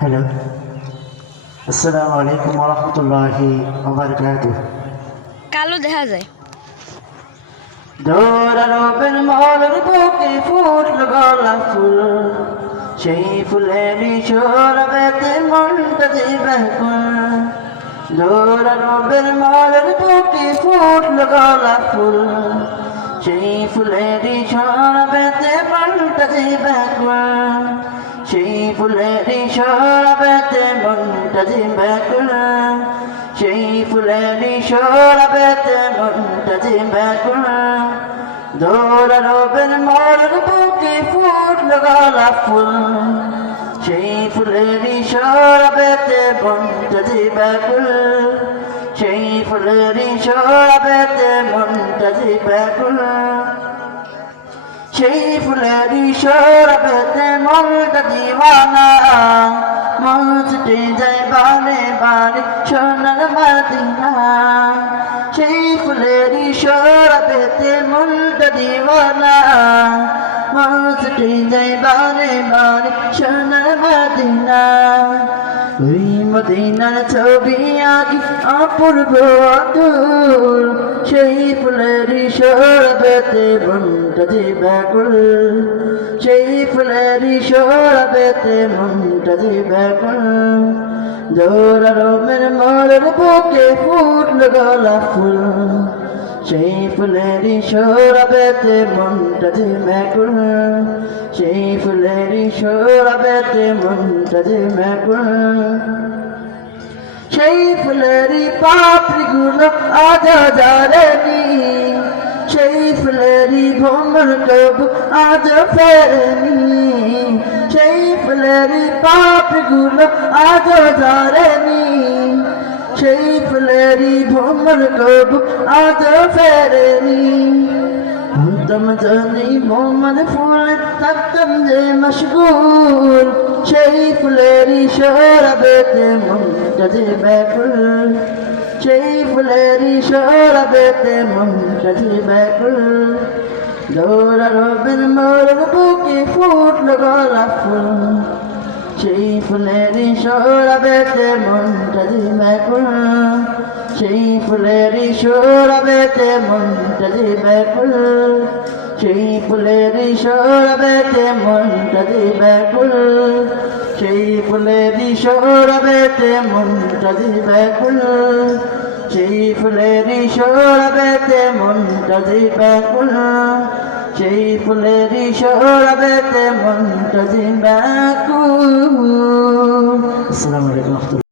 Hello, আসসালামু আলাইকুম ওয়া রাহমাতুল্লাহি ওয়া বারাকাতুহু। কালো দেখা যায়। দৌড়ানোর মনের বুকে ফুটল গোলাপ ফুল, সেই ফুলেরই শোরাবেতে মনটা যে ব্যাকুল। দৌড়ানোর মনের বুকে ফুটল গোলাপ ফুল, সেই ফুলেরই শোরাবেতে মনটা যে ব্যাকুল। সেই ফুলেরই শোরাবেতে মনটা যে ব্যাকুল। সেই ফুলেরই শোরাবেতে মনটা যে ব্যাকুল। দৌড়ানোর মনের বুকে ফুটল গোলাপ ফুল, সেই ফুলেরই শোরাবেতে মনটা যে ব্যাকুল। সেই ফুলেরই শোরাবেতে মনটা যে ব্যাকুল। সেই ফুলেরই শোরাবেতে মনটা দিওয়ানা, মন ছুটে যায় বারে বারে সোনার মদিনা। সেই ফুলেরই শোরাবেতে মনটা দিওয়ানা, মন ছুটে যায় বারে বারে সোনার মদিনা। ওই মদিনার ছবি আঁকি অপূর্ব অতুল, সেই ফুলেরই শোরাবেতে মনটা যে ব্যাকুল। সেই ফুলেরই শোরাবেতে মনটা যে ব্যাকুল। দৌড়ানোর মনের বুকে ফুটল গোলাপ ফুল, সেই ফুলেরই শোরাবেতে মনটা যে ব্যাকুল। সেই ফুলেরই শোরাবেতে মনটা যে ব্যাকুল। সেই ফুলেরই পাপড়িগুলো আজ ঝরেনি, সেই ফুলেরই ভ্রমর কবু আজ ফেরেনি। সেই ফুলেরই পাপড়িগুলো আজ ঝরেনি, সেই ফুলেরই ভ্রমর কবু আজ ফেরেনি। হতাম যদি মোহাম্মদ ফুল থাকতাম যে মশগুল, সেই ফুলেরই শোরাবেতে মনটা যে ব্যাকুল। সেই ফুলেরই শোরাবেতে মনটা যে ব্যাকুল। দৌড়ানোর মনের বুকে ফুটল গোলাপ ফুল, সেই ফুলেরই শোরাবেতে মনটা যে ব্যাকুল। সেই ফুলেরই শোরাবেতে মনটা যে ব্যাকুল। সেই ফুলেরই শোরাবেতে মনটা যে ব্যাকুল। সেই ফুলেরই শোরাবেতে মনটা যে ব্যাকুল। সেই ফুলেরই শোরাবেতে মনটা যে ব্যাকুল। সেই ফুলেরই শোরাবেতে মনটা যে ব্যাকুল। আসসালামু আলাইকুম।